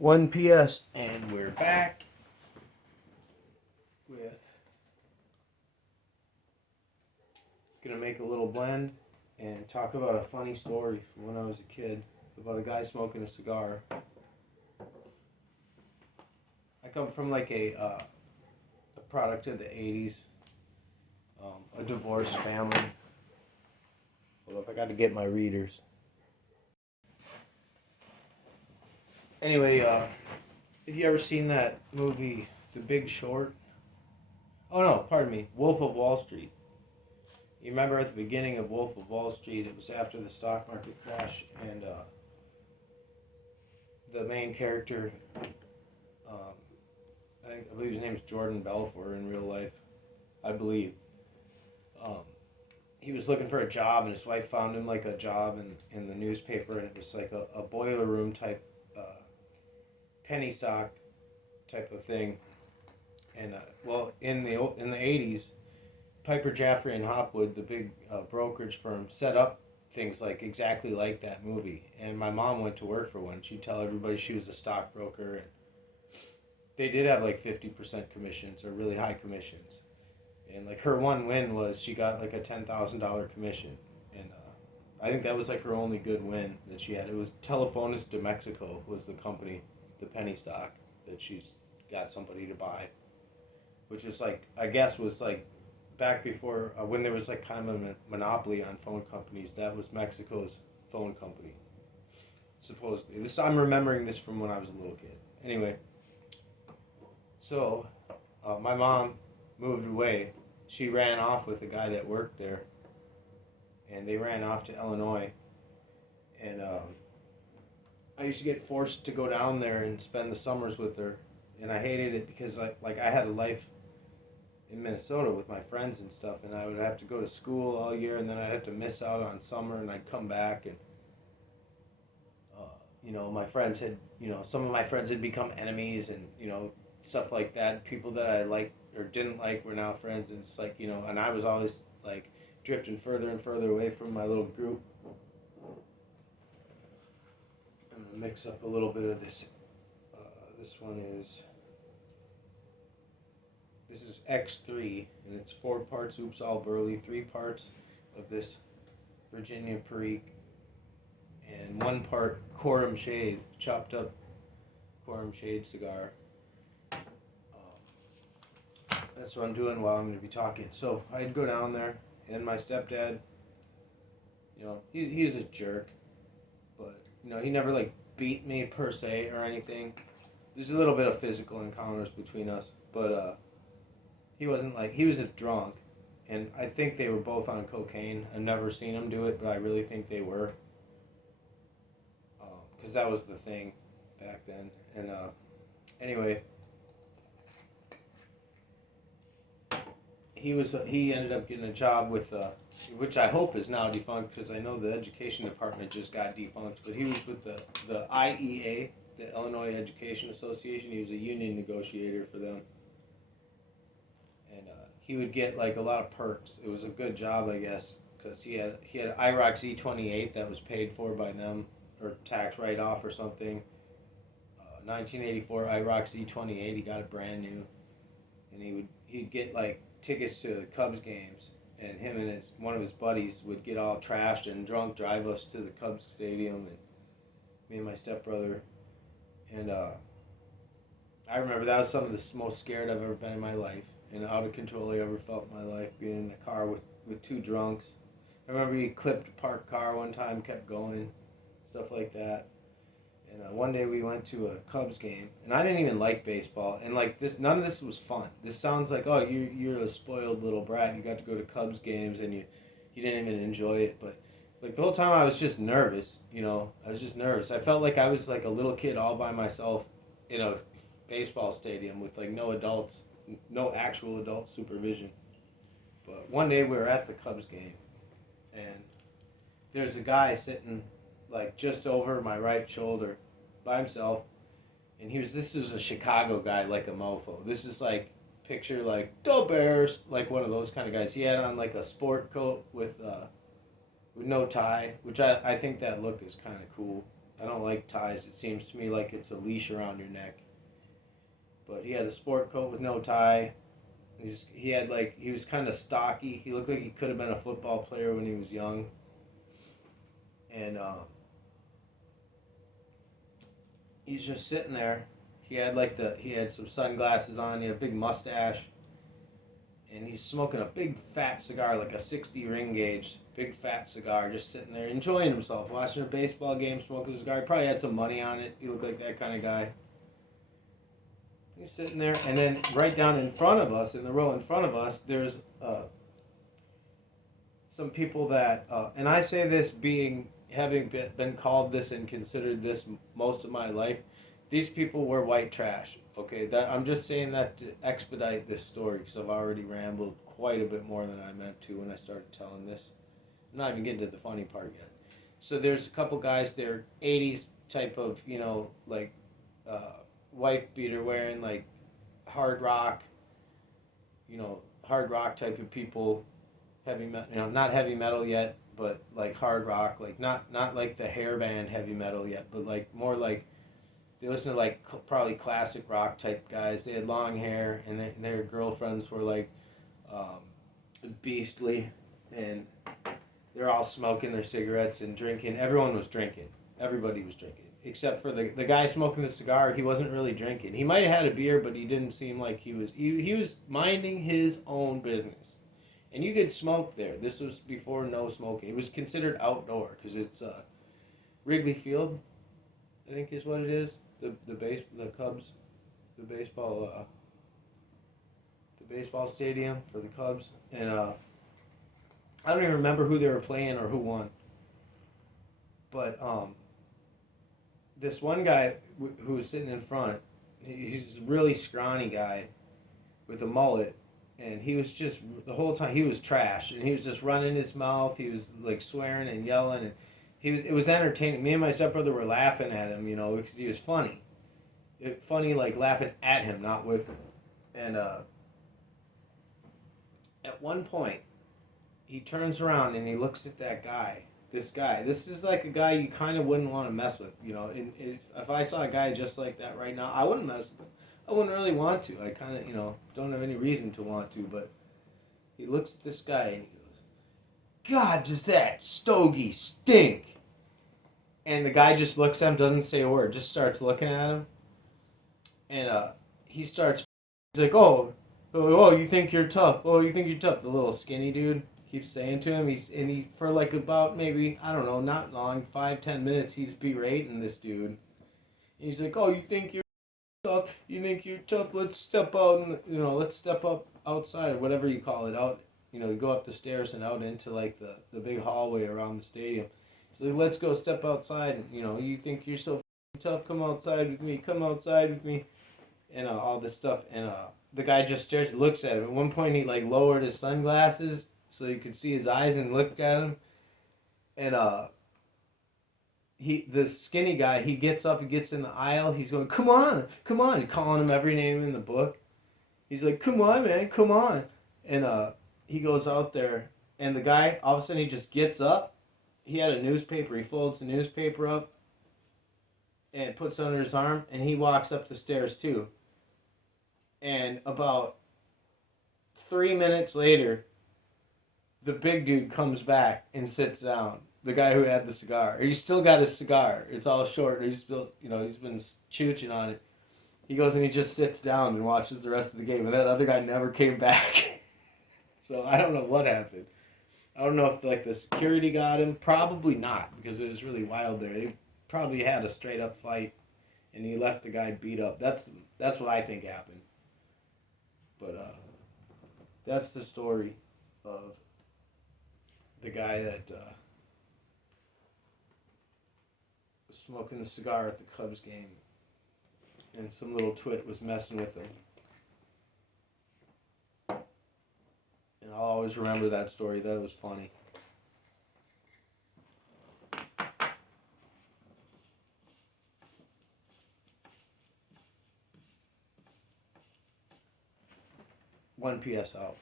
1 PS, and we're back with gonna make a little blend and talk about a funny story from when I was a kid about a guy smoking a cigar. I come from like a product of the 80s, a divorced family. Hold up, I got to get my readers. Anyway, have you ever seen that movie, The Big Short? Oh no, pardon me, Wolf of Wall Street. You remember at the beginning of Wolf of Wall Street, it was after the stock market crash, and the main character, um, I believe his name's Jordan Belfort in real life, I believe. Um, he was looking for a job, and his wife found him like a job in the newspaper, and it was like a boiler room type, penny stock type of thing. And well, in the 80s, Piper Jaffray and Hopwood, the big brokerage firm, set up things like exactly like that movie. And my mom went to work for one. She'd tell everybody she was a stockbroker, and they did have like 50% commissions or really high commissions. And like her one win was she got like a $10,000 commission, and I think that was like her only good win that she had. It was Telefones de Mexico was the company, the penny stock that she's got somebody to buy, which is like I guess was like back before when there was like kind of a monopoly on phone companies. That was Mexico's phone company, supposedly. This I'm remembering this from when I was a little kid. Anyway, so my mom moved away. She ran off with a guy that worked there, and they ran off to Illinois. And I used to get forced to go down there and spend the summers with her, and I hated it because I had a life in Minnesota with my friends and stuff, and I would have to go to school all year, and then I'd have to miss out on summer, and I'd come back, and my friends had, some of my friends had become enemies, and stuff like that. People that I liked or didn't like were now friends, and it's like, and I was always like drifting further and further away from my little group. I'm gonna mix up a little bit of this. This is X3, and it's 4 parts Oops All Burley, 3 parts of this Virginia Perique, and 1 part Quorum Shade, chopped up Quorum Shade cigar. That's what I'm doing while I'm going to be talking. So I'd go down there, and my stepdad, he's a jerk, but he never like beat me per se or anything. There's a little bit of physical encounters between us, but he wasn't like, he was just drunk, and I think they were both on cocaine. I've never seen them do it, but I really think they were, because that was the thing back then. And anyway, he ended up getting a job with which I hope is now defunct, because I know the education department just got defunct, but he was with the IEA, the Illinois Education Association. He was a union negotiator for them, and he would get like a lot of perks. It was a good job, I guess, because he had IROC Z28 that was paid for by them, or tax write-off or something. 1984 IROC Z28, he got it brand new, and he'd get like tickets to Cubs games, and him and one of his buddies would get all trashed and drunk, drive us to the Cubs stadium, and me and my stepbrother. And I remember that was some of the most scared I've ever been in my life, and out of control I ever felt in my life, being in a car with 2 drunks. I remember he clipped a parked car one time, kept going, stuff like that. And one day we went to a Cubs game, and I didn't even like baseball, and like this, none of this was fun. This sounds like, oh, you're a spoiled little brat. You got to go to Cubs games, and you didn't even enjoy it. But like the whole time I was just nervous. I was just nervous. I felt like I was like a little kid all by myself in a baseball stadium with like no adults, no actual adult supervision. But one day we were at the Cubs game, and there's a guy sitting like just over my right shoulder by himself, and this is a Chicago guy, like a mofo. This is like, picture like the Bears, like one of those kind of guys. He had on like a sport coat with no tie, which I think that look is kind of cool. I don't like ties. It seems to me like it's a leash around your neck. But he had a sport coat with no tie. He was kind of stocky. He looked like he could have been a football player when he was young. And he's just sitting there. He had some sunglasses on. He had a big mustache, and he's smoking a big fat cigar, like a 60 ring gauge, big fat cigar, just sitting there enjoying himself, watching a baseball game, smoking a cigar. He probably had some money on it. He looked like that kind of guy. He's sitting there, and then right down in front of us, in the row in front of us, there's some people that, and I say this having been called this and considered this most of my life. These people were white trash. Okay, that I'm just saying that to expedite this story because I've already rambled quite a bit more than I meant to when I started telling this. I'm not even getting to the funny part yet. So there's a couple guys. They're '80s type of, like wife beater wearing, like hard rock, hard rock type of people. Heavy metal, not heavy metal yet, but like hard rock, like not like the hair band heavy metal yet, but like more like they listen to like probably classic rock type guys. They had long hair, and their girlfriends were like beastly, and they're all smoking their cigarettes and drinking. Everyone was drinking. Everybody was drinking, except for the guy smoking the cigar. He wasn't really drinking. He might have had a beer, but he didn't seem like he was. He was minding his own business. And you could smoke there. This was before no smoking. It was considered outdoor because it's Wrigley Field, I think is what it is. The Cubs, the baseball stadium for the Cubs, and I don't even remember who they were playing or who won. But this one guy who was sitting in front, he's a really scrawny guy with a mullet. And he was just, the whole time, he was trash. And he was just running his mouth. He was, like, swearing and yelling. And it was entertaining. Me and my stepbrother were laughing at him, because he was funny. Funny, like, laughing at him, not with him. And at one point, he turns around and he looks at that guy. This guy. This is like a guy you kind of wouldn't want to mess with, And if I saw a guy just like that right now, I wouldn't mess with him. I wouldn't really want to. I kind of, don't have any reason to want to, but he looks at this guy and he goes, God, does that Stogie stink? And the guy just looks at him, doesn't say a word, just starts looking at him. And he's like, oh, you think you're tough. Oh, you think you're tough. The little skinny dude keeps saying to him, he for like about maybe, I don't know, not long, 5-10 minutes, he's berating this dude. And he's like, oh, you think you're tough? You think you're tough? Let's step out and let's step up outside, whatever you call it, out. You go up the stairs and out into like the big hallway around the stadium. So let's go step outside. And, you think you're so tough? Come outside with me. Come outside with me. And all this stuff. And the guy just stares, looks at him. At one point, he like lowered his sunglasses so you could see his eyes and looked at him. And the skinny guy, he gets up, he gets in the aisle, he's going, come on, calling him every name in the book. He's like, come on, man, come on. And he goes out there, and the guy, all of a sudden, he just gets up. He had a newspaper, he folds the newspaper up and puts it under his arm, and he walks up the stairs too. And about 3 minutes later, the big dude comes back and sits down. The guy who had the cigar. He's still got his cigar. It's all short. He's been chooching on it. He goes and he just sits down and watches the rest of the game. And that other guy never came back. So I don't know what happened. I don't know if like the security got him. Probably not, because it was really wild there. They probably had a straight up fight, and he left the guy beat up. That's what I think happened. But that's the story of the guy that was smoking a cigar at the Cubs game, and some little twit was messing with him. And I'll always remember that story. That was funny. One PS out.